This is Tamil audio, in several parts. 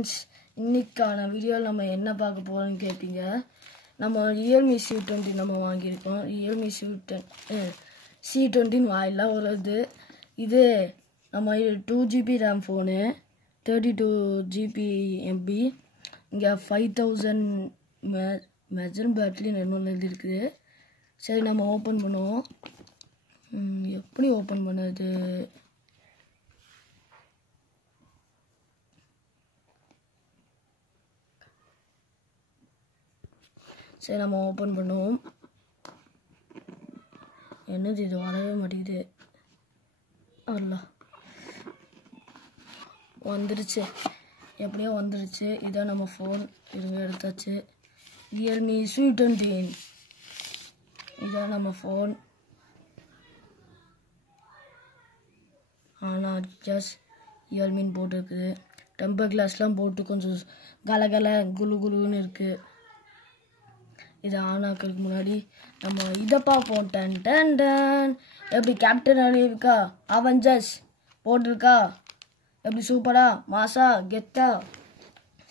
ஃப்ரெண்ட்ஸ், இன்னைக்கான வீடியோவில் நம்ம என்ன பார்க்க போகிறோம்னு கேட்பீங்க. நம்ம Realme C20 நம்ம வாங்கியிருக்கோம். Realme C20 வாயிலாம் வருது. இது நம்ம 2GB RAM phone, 32GB MB, இங்கே 5000 மெஜர் பேட்டரி என்னொன்று எழுதியிருக்குது. சரி, நம்ம ஓப்பன் பண்ணுவோம். எப்படி ஓப்பன் பண்ணுறது? சரி, நம்ம ஓப்பன் பண்ணுவோம். என்னது இது? வரவே மாட்டேங்குது. அல்ல, வந்துருச்சு. எப்படியோ வந்துருச்சு. இதான் நம்ம ஃபோன். இருங்க, எடுத்தாச்சு. Realme C20, இதான் நம்ம ஃபோன். ஆனால் ஜஸ்ட் Realmeன்னு போட்டிருக்குது. டெம்பர் கிளாஸ்லாம் போட்டு கொஞ்சம் கலகல குளு குளுன்னு இருக்குது. இதை ஆன் ஆக்கிறதுக்கு முன்னாடி நம்ம இதை பார்ப்போம். Done done done. எப்படி கேப்டன் இருக்கா, அவெஞ்சர்ஸ் போட்டிருக்கா, எப்படி சூப்பரா மாசா கெத்தா.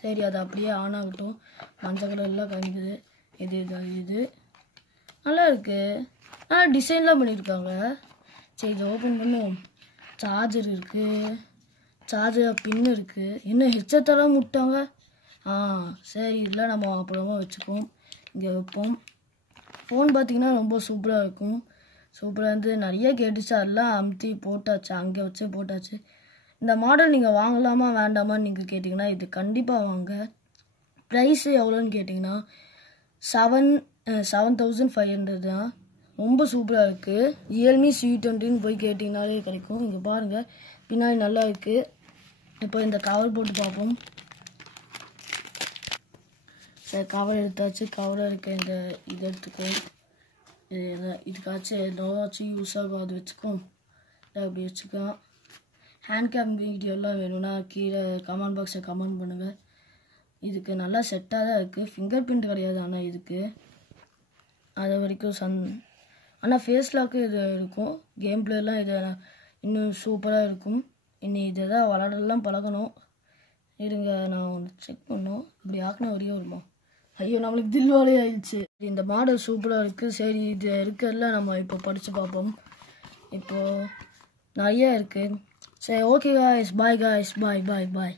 சரி, அது அப்படியே ஆன் ஆகட்டும். மஞ்சள் கலர்லாம் காமிக்குது. இது நல்லா இருக்குது. நல்லா டிசைன்லாம் பண்ணியிருக்காங்க. சரி, இதை ஓப்பன் பண்ணுவோம். சார்ஜர் இருக்குது, சார்ஜர் பின்னு இருக்குது. இன்னும் ஹெட்செட்டெல்லாம் முட்டாங்க. சரி, இதில் நம்ம அப்புறமா வச்சுக்குவோம். இங்கே வைப்போம். ஃபோன் பார்த்திங்கன்னா ரொம்ப சூப்பராக இருக்கும். சூப்பராக இருந்து நிறைய கேட்டுச்சு. அதெல்லாம் அமுத்தி போட்டாச்சு, அங்கே வச்சு போட்டாச்சு. இந்த மாடல் நீங்கள் வாங்கலாமா வேண்டாமான்னு நீங்கள் கேட்டிங்கன்னா இது கண்டிப்பாக வாங்க. ப்ரைஸு எவ்வளோன்னு கேட்டிங்கன்னா 7500 தான். ரொம்ப சூப்பராக இருக்குது. Realme C20ன்னு போய் கேட்டிங்கனாலே கிடைக்கும். இங்கே பாருங்கள், பின்னாடி நல்லா இருக்குது. இப்போ இந்த கவர் போட்டு பார்ப்போம். சரி, கவர் எடுத்தாச்சு. கவராக இருக்க இந்த இது எடுத்துக்கும். இதுக்காச்சும் ஏதாச்சும் யூஸ் ஆகும், அது வச்சுக்கும். அப்படி வச்சுக்கலாம். ஹேண்ட் கேம் வீடியோலாம் வேணும்னா கீழே கமெண்ட் பாக்ஸில் கமெண்ட் பண்ணுங்கள். இதுக்கு நல்லா செட்டாக தான் இருக்குது. ஃபிங்கர் பிரிண்ட் கிடையாது ஆனால் இதுக்கு. அது வரைக்கும் ஆனால் ஃபேஸ் லாக்கு இது இருக்கும். கேம் பிளேலாம் இது இன்னும் சூப்பராக இருக்கும். இன்னும் இதை தான் விளாடலாம் பழகணும். இருங்க, நான் ஒன்று செக் பண்ணோம். இப்படி ஆக்கினா வரையும் வருமா? ஐயோ, நம்மளுக்கு தில்வாலே ஆயிடுச்சு. இந்த மாடல் சூப்பராக இருக்குது. சரி, இது இருக்கிறதுல நம்ம இப்போ படித்து பார்ப்போம். இப்போது நிறைய இருக்குது. சரி, ஓகே காய்ஸ், பாய் காய்ஸ், பாய் பாய் பாய்.